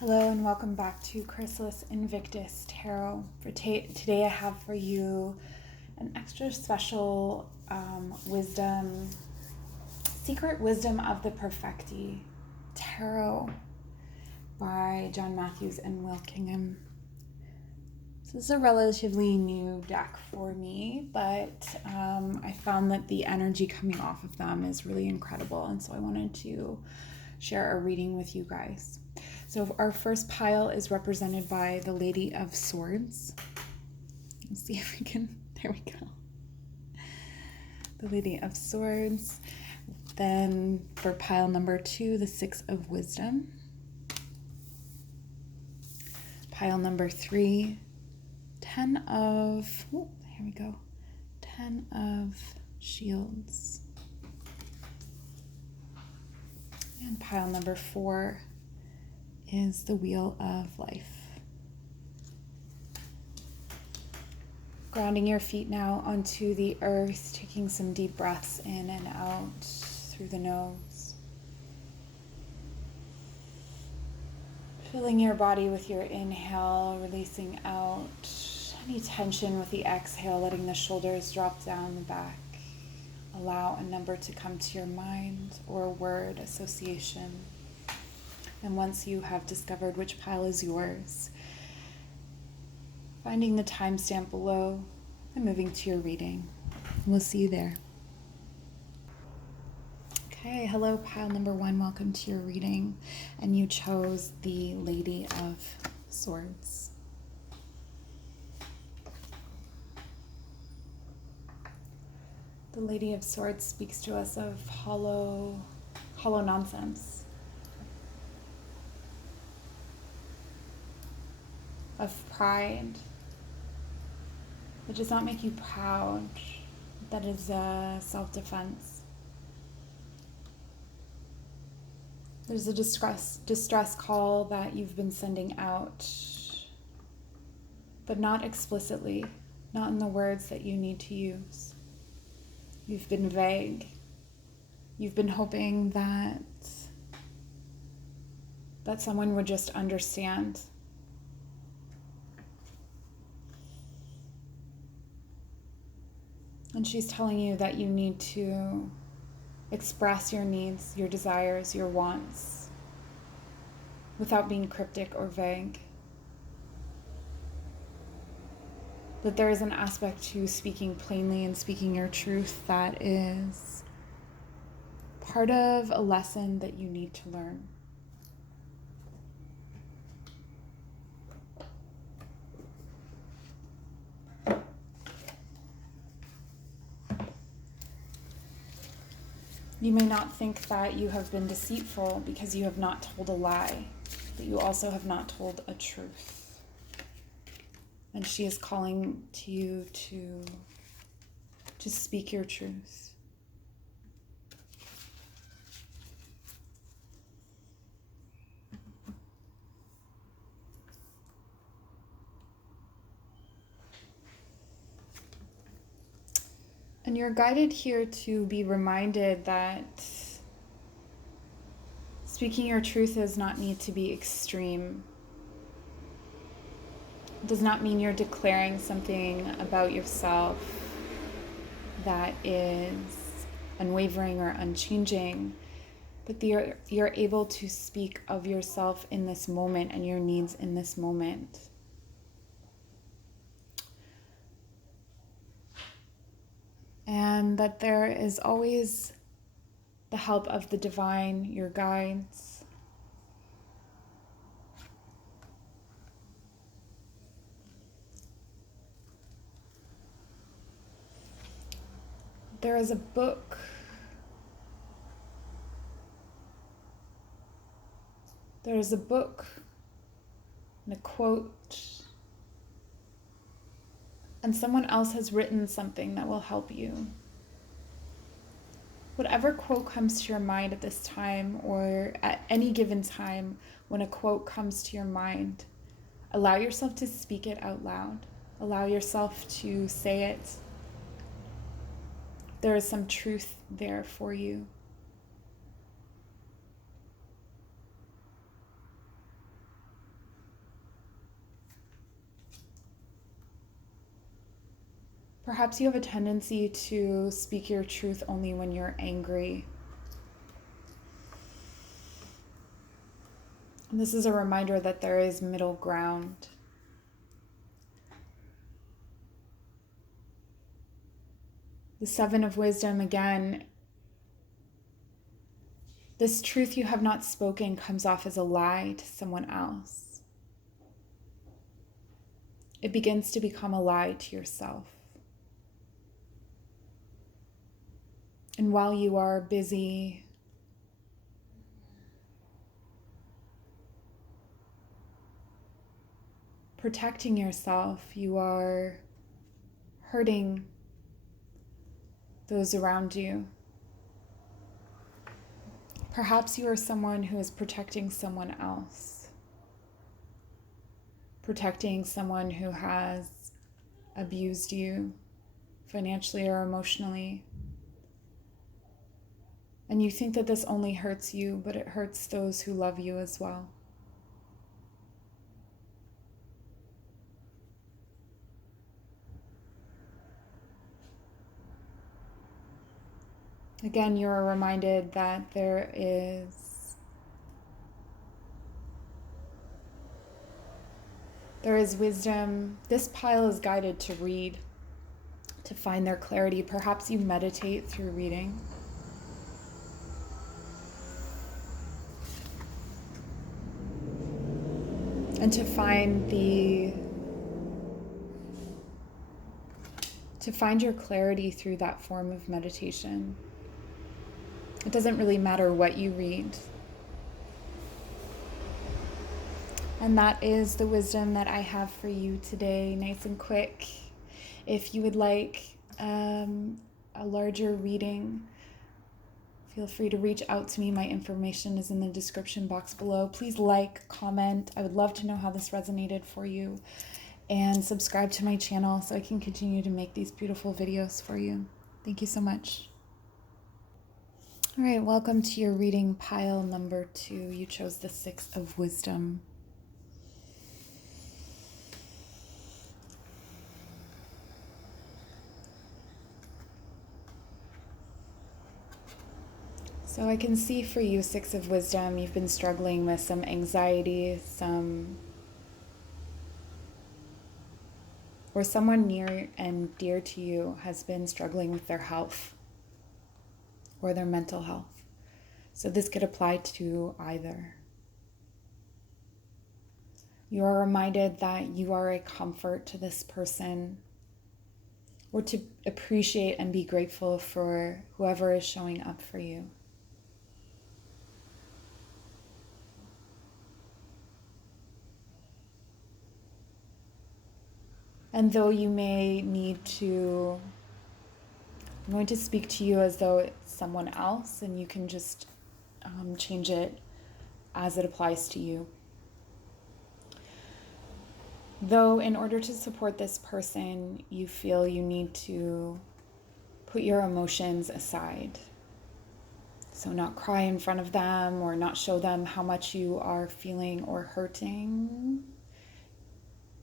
Hello and welcome back to Chrysalis Invictus Tarot. For today I have for you an extra special Secret Wisdom of the Perfecti Tarot by John Matthews and Will Kingham. This is a relatively new deck for me, but I found that the energy coming off of them is really incredible, and so I wanted to share a reading with you guys. So our first pile is represented by the Lady of Swords. Let's see if we can, there we go. The Lady of Swords. Then for pile number 2, the Six of Wisdom. Pile number 3, Ten of Shields. And pile number 4 is the Wheel of Life. Grounding your feet now onto the earth, taking some deep breaths in and out through the nose. Filling your body with your inhale, releasing out any tension with the exhale, letting the shoulders drop down the back. Allow a number to come to your mind or a word association. And once you have discovered which pile is yours, finding the timestamp below and moving to your reading. We'll see you there. Okay, hello pile number 1, welcome to your reading. And you chose the Lady of Swords. The Lady of Swords speaks to us of hollow nonsense. Of pride that does not make you proud, that is a self-defense. There's a distress call that you've been sending out, but not explicitly, not in the words that you need to use. You've been vague. You've been hoping that someone would just understand. And she's telling you that you need to express your needs, your desires, your wants, without being cryptic or vague. That there is an aspect to speaking plainly and speaking your truth that is part of a lesson that you need to learn. You may not think that you have been deceitful because you have not told a lie, but you also have not told a truth. And she is calling to you to speak your truth. And you're guided here to be reminded that speaking your truth does not need to be extreme. It does not mean you're declaring something about yourself that is unwavering or unchanging, but you're able to speak of yourself in this moment and your needs in this moment. And that there is always the help of the divine, your guides. There is a book and a quote, and someone else has written something that will help you. Whatever quote comes to your mind at this time or at any given time, when a quote comes to your mind, allow yourself to speak it out loud. Allow yourself to say it. There is some truth there for you. Perhaps you have a tendency to speak your truth only when you're angry. And this is a reminder that there is middle ground. The Seven of Wisdom, again, this truth you have not spoken comes off as a lie to someone else. It begins to become a lie to yourself. And while you are busy protecting yourself, you are hurting those around you. Perhaps you are someone who is protecting someone else, protecting someone who has abused you financially or emotionally. And you think that this only hurts you, but it hurts those who love you as well. Again, you are reminded that there is wisdom. This pile is guided to read, to find their clarity. Perhaps you meditate through reading. And to find your clarity through that form of meditation. It doesn't really matter what you read. And that is the wisdom that I have for you today, nice and quick. If you would like a larger reading, feel free to reach out to me. My information is in the description box below. Please like, comment. I would love to know how this resonated for you. And subscribe to my channel so I can continue to make these beautiful videos for you. Thank you so much. All right, welcome to your reading pile number 2. You chose the Six of Wisdom. So I can see for you, Six of Wisdom, you've been struggling with some anxiety, or someone near and dear to you has been struggling with their health or their mental health. So this could apply to either. You are reminded that you are a comfort to this person, or to appreciate and be grateful for whoever is showing up for you. And though you may need to, I'm going to speak to you as though it's someone else, and you can just change it as it applies to you. Though in order to support this person, you feel you need to put your emotions aside. So not cry in front of them or not show them how much you are feeling or hurting.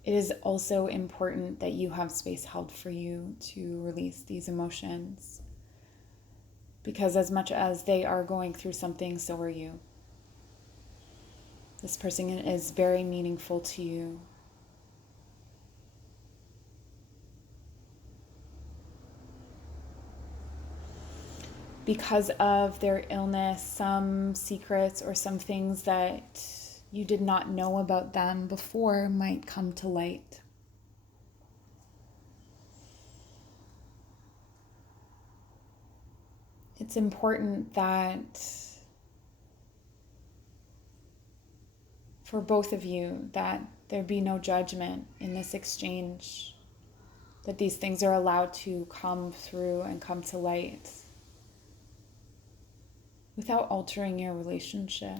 It is also important that you have space held for you to release these emotions. Because as much as they are going through something, so are you. This person is very meaningful to you. Because of their illness, some secrets or some things that you did not know about them before might come to light. It's important that for both of you, that there be no judgment in this exchange, that these things are allowed to come through and come to light without altering your relationship.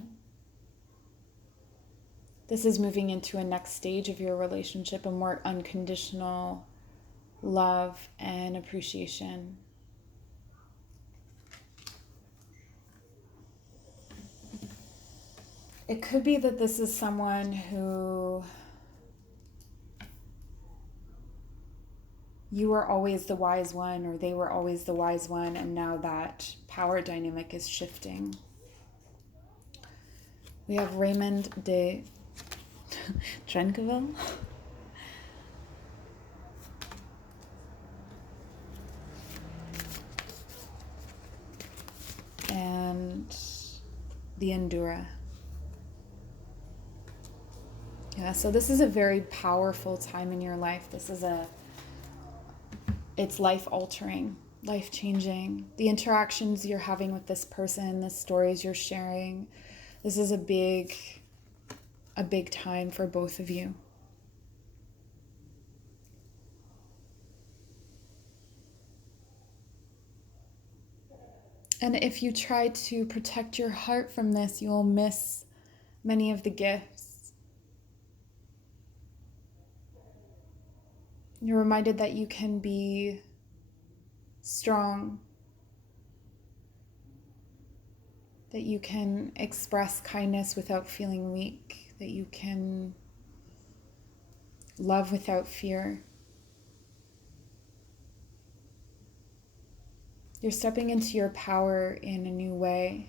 This is moving into a next stage of your relationship, a more unconditional love and appreciation. It could be that this is someone who you were always the wise one, or they were always the wise one, and now that power dynamic is shifting. We have Raymond de Trenqueville. And the Endura. Yeah, so this is a very powerful time in your life. It's life-altering, life-changing. The interactions you're having with this person, the stories you're sharing, this is a big time for both of you. And if you try to protect your heart from this, you'll miss many of the gifts. You're reminded that you can be strong, that you can express kindness without feeling weak, that you can love without fear. You're stepping into your power in a new way.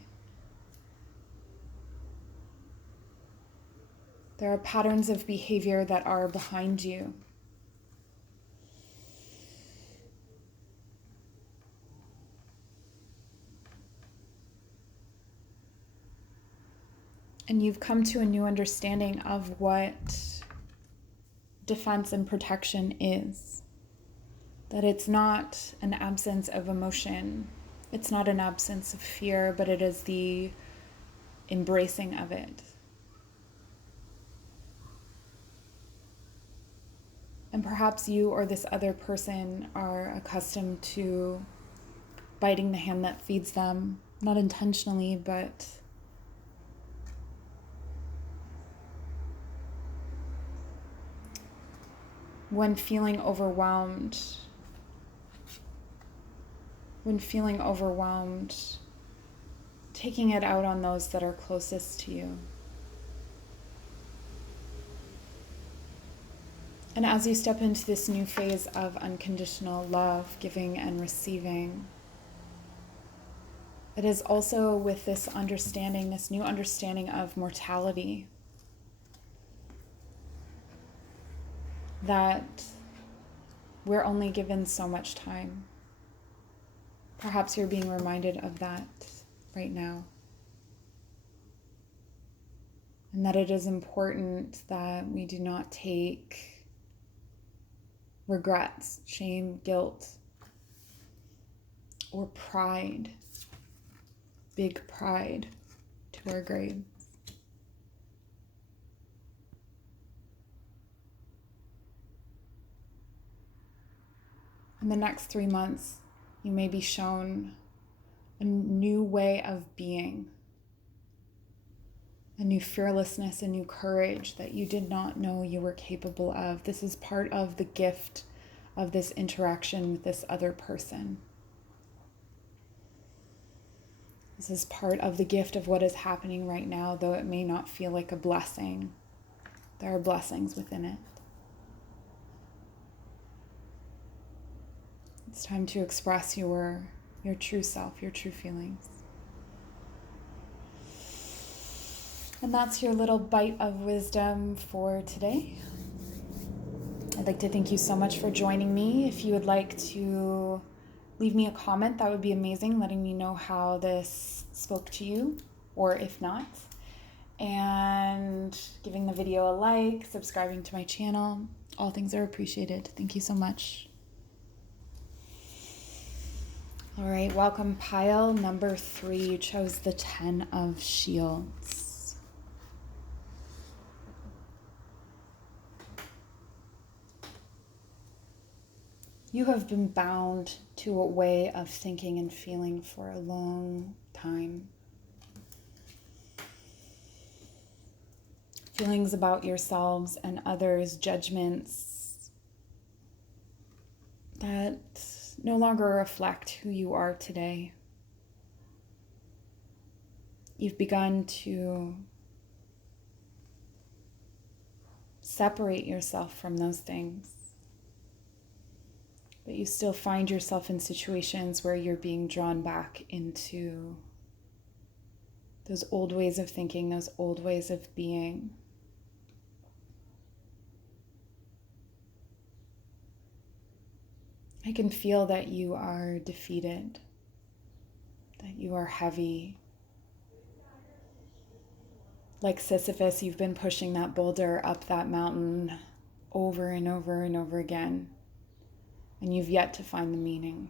There are patterns of behavior that are behind you. And you've come to a new understanding of what defense and protection is. That it's not an absence of emotion. It's not an absence of fear, but it is the embracing of it. And perhaps you or this other person are accustomed to biting the hand that feeds them, not intentionally, but when feeling overwhelmed, taking it out on those that are closest to you. And as you step into this new phase of unconditional love, giving and receiving, it is also with this understanding, this new understanding of mortality, that we're only given so much time. Perhaps you're being reminded of that right now. And that it is important that we do not take regrets, shame, guilt, or pride, big pride, to our graves. In the next 3 months, you may be shown a new way of being, a new fearlessness, a new courage that you did not know you were capable of. This is part of the gift of this interaction with this other person. This is part of the gift of what is happening right now, though it may not feel like a blessing. There are blessings within it. It's time to express your true self, your true feelings. And that's your little bite of wisdom for today. I'd like to thank you so much for joining me. If you would like to leave me a comment, that would be amazing, letting me know how this spoke to you, or if not. And giving the video a like, subscribing to my channel. All things are appreciated. Thank you so much. All right, welcome pile number 3. You chose the 10 of Shields. You have been bound to a way of thinking and feeling for a long time. Feelings about yourselves and others, judgments that no longer reflect who you are today. You've begun to separate yourself from those things. but you still find yourself in situations where you're being drawn back into those old ways of thinking, those old ways of being. I can feel that you are defeated, that you are heavy. Like Sisyphus, you've been pushing that boulder up that mountain over and over and over again, and you've yet to find the meaning.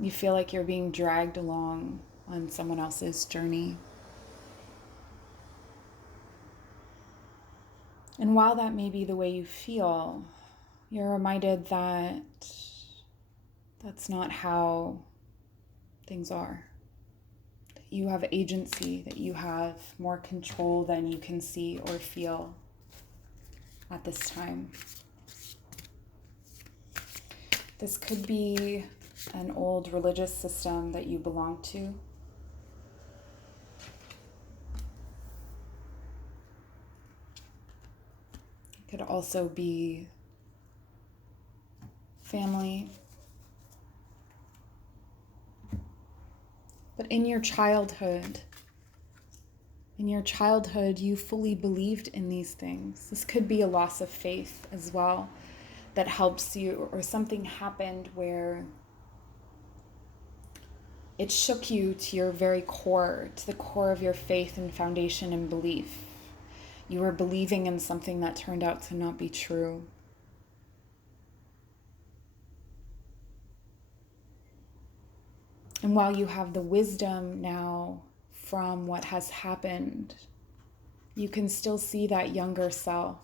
You feel like you're being dragged along on someone else's journey. And while that may be the way you feel, you're reminded that that's not how things are. That you have agency, that you have more control than you can see or feel at this time. This could be an old religious system that you belong to. It could also be family. But in your childhood, you fully believed in these things. This could be a loss of faith as well that helps you, or something happened where it shook you to your very core, to the core of your faith and foundation and belief. You were believing in something that turned out to not be true. And while you have the wisdom now from what has happened, you can still see that younger self,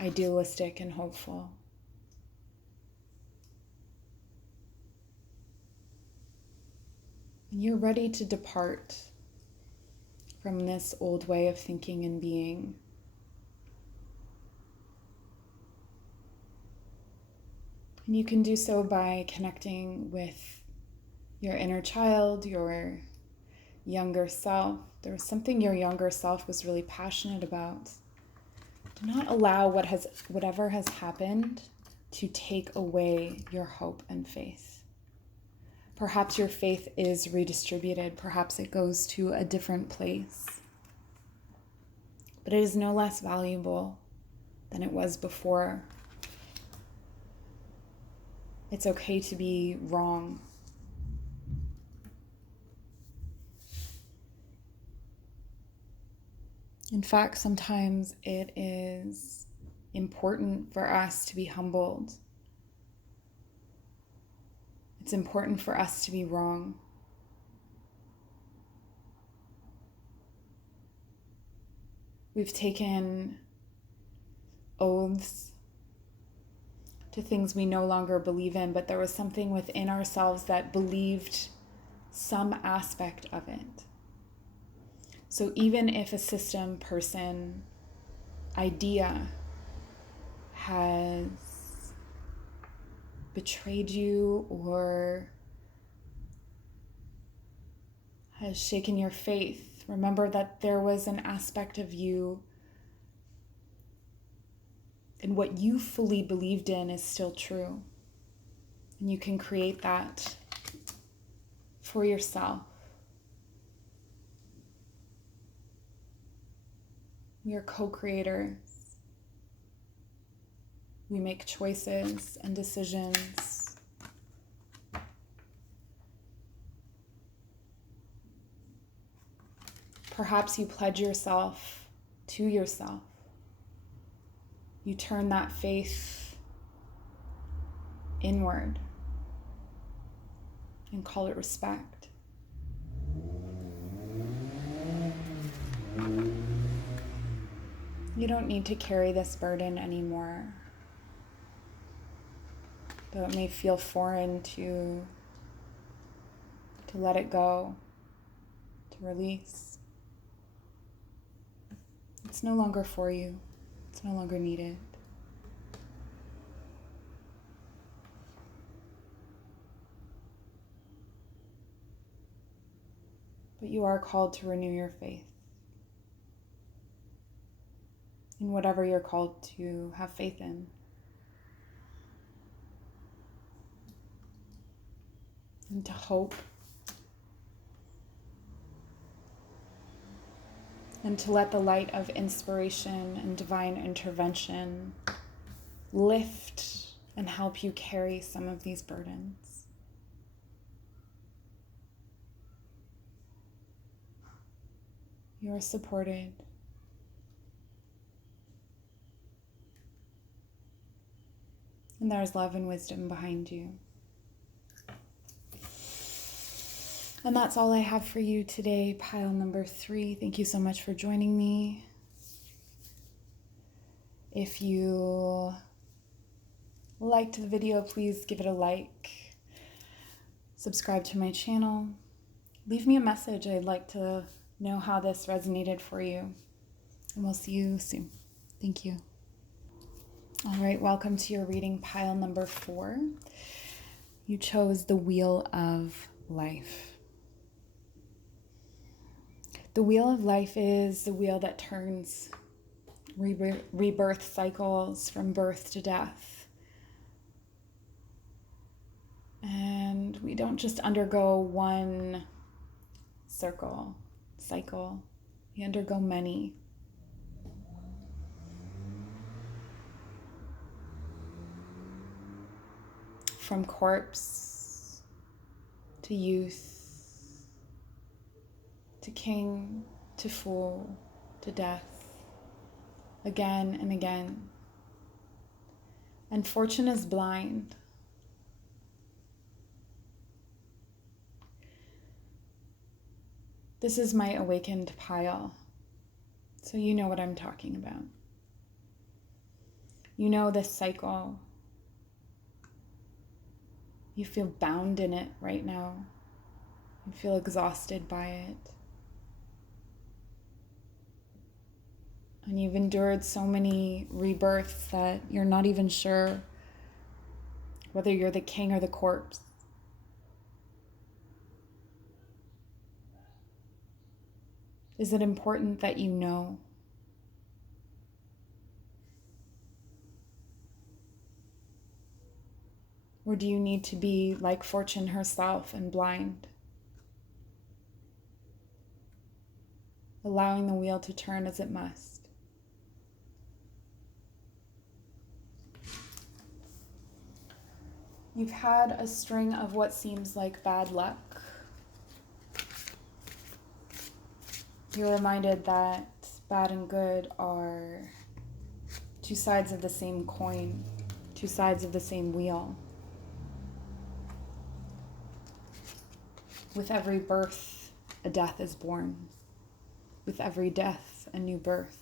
idealistic and hopeful. And you're ready to depart from this old way of thinking and being. And you can do so by connecting with your inner child, your younger self. There was something your younger self was really passionate about. Do not allow whatever has happened to take away your hope and faith. Perhaps your faith is redistributed. Perhaps it goes to a different place. But it is no less valuable than it was before. It's okay to be wrong. In fact, sometimes it is important for us to be humbled. It's important for us to be wrong. We've taken oaths to things we no longer believe in, but there was something within ourselves that believed some aspect of it. So even if a system, person, idea has betrayed you or has shaken your faith, remember that there was an aspect of you and what you fully believed in is still true. And you can create that for yourself. We are co-creators. We make choices and decisions. Perhaps you pledge yourself to yourself. You turn that faith inward and call it respect. You don't need to carry this burden anymore, though it may feel foreign to let it go, to release. It's no longer for you. It's no longer needed. But you are called to renew your faith. in whatever you're called to have faith in. And to hope. And to let the light of inspiration and divine intervention lift and help you carry some of these burdens. You are supported. And there's love and wisdom behind you. And that's all I have for you today, pile number 3. Thank you so much for joining me. If you liked the video, please give it a like. Subscribe to my channel. Leave me a message. I'd like to know how this resonated for you. And we'll see you soon. Thank you. All right, welcome to your reading, pile number 4. You chose the Wheel of Life. The Wheel of Life is the wheel that turns rebirth cycles from birth to death. And we don't just undergo one cycle. We undergo many. From corpse to youth, to king, to fool, to death, again and again. And fortune is blind. This is my awakened pile, so you know what I'm talking about. You know this cycle. You feel bound in it right now. You feel exhausted by it. And you've endured so many rebirths that you're not even sure whether you're the king or the corpse. Is it important that you know? Or do you need to be like Fortune herself and blind? Allowing the wheel to turn as it must. You've had a string of what seems like bad luck. You're reminded that bad and good are two sides of the same coin, two sides of the same wheel. With every birth, a death is born. With every death, a new birth.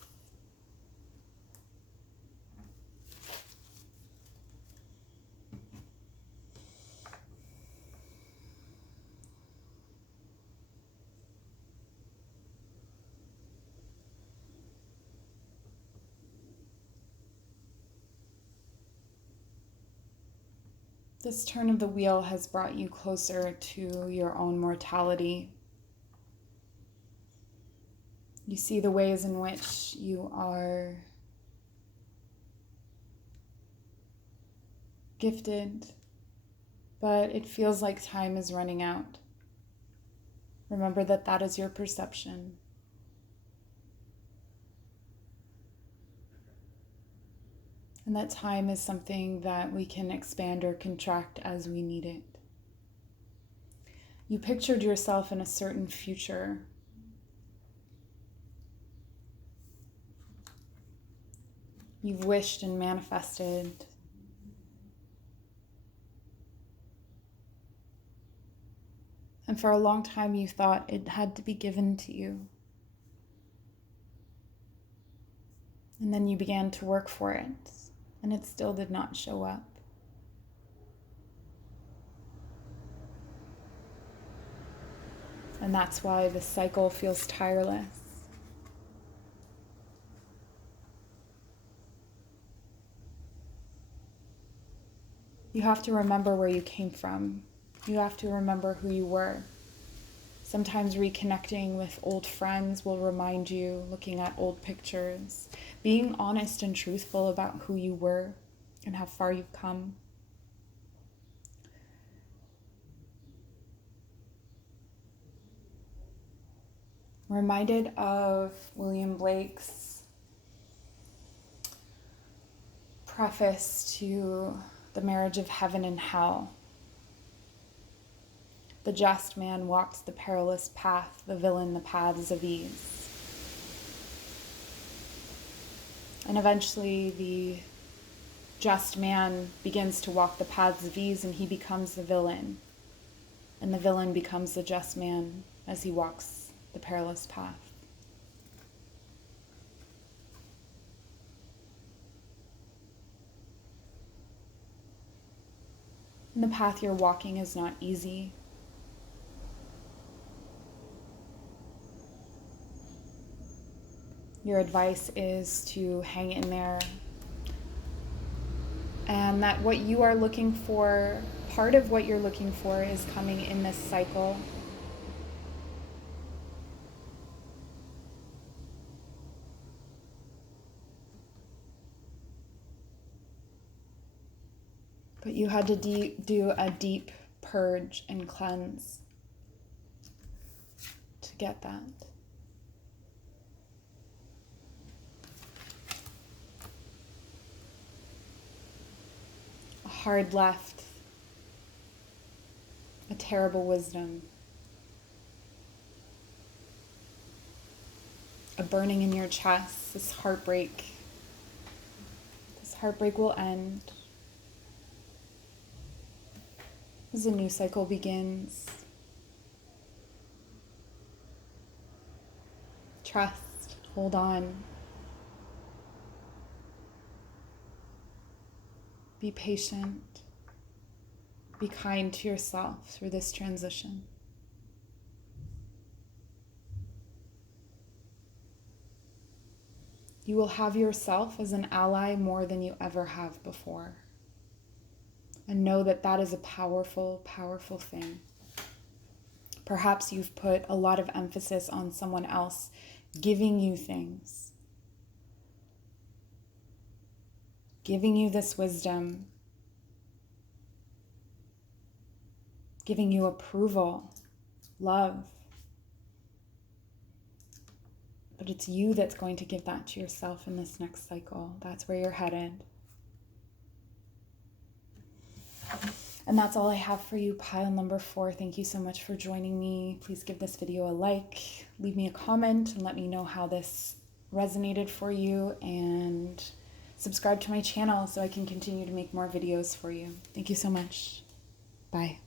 This turn of the wheel has brought you closer to your own mortality. You see the ways in which you are gifted, but it feels like time is running out. Remember that that is your perception. And that time is something that we can expand or contract as we need it. You pictured yourself in a certain future. You've wished and manifested. And for a long time you thought it had to be given to you. And then you began to work for it, and it still did not show up. And that's why the cycle feels tireless. You have to remember where you came from. You have to remember who you were, Sometimes reconnecting with old friends will remind you, looking at old pictures, being honest and truthful about who you were and how far you've come. I'm reminded of William Blake's preface to The Marriage of Heaven and Hell. The just man walks the perilous path, the villain the paths of ease. And eventually the just man begins to walk the paths of ease and he becomes the villain. And the villain becomes the just man as he walks the perilous path. And the path you're walking is not easy. Your advice is to hang in there, and that what you are looking for, part of what you're looking for, is coming in this cycle. But you had to do a deep purge and cleanse to get that. A hard left, a terrible wisdom, a burning in your chest, this heartbreak. This heartbreak will end as a new cycle begins. Trust, hold on. Be patient. Be kind to yourself through this transition. You will have yourself as an ally more than you ever have before. And know that that is a powerful, powerful thing. Perhaps you've put a lot of emphasis on someone else giving you things, giving you this wisdom, giving you approval, love. But it's you that's going to give that to yourself in this next cycle. That's where you're headed. And that's all I have for you, pile number 4. Thank you so much for joining me. Please give this video a like, leave me a comment, and let me know how this resonated for you, and subscribe to my channel so I can continue to make more videos for you. Thank you so much. Bye.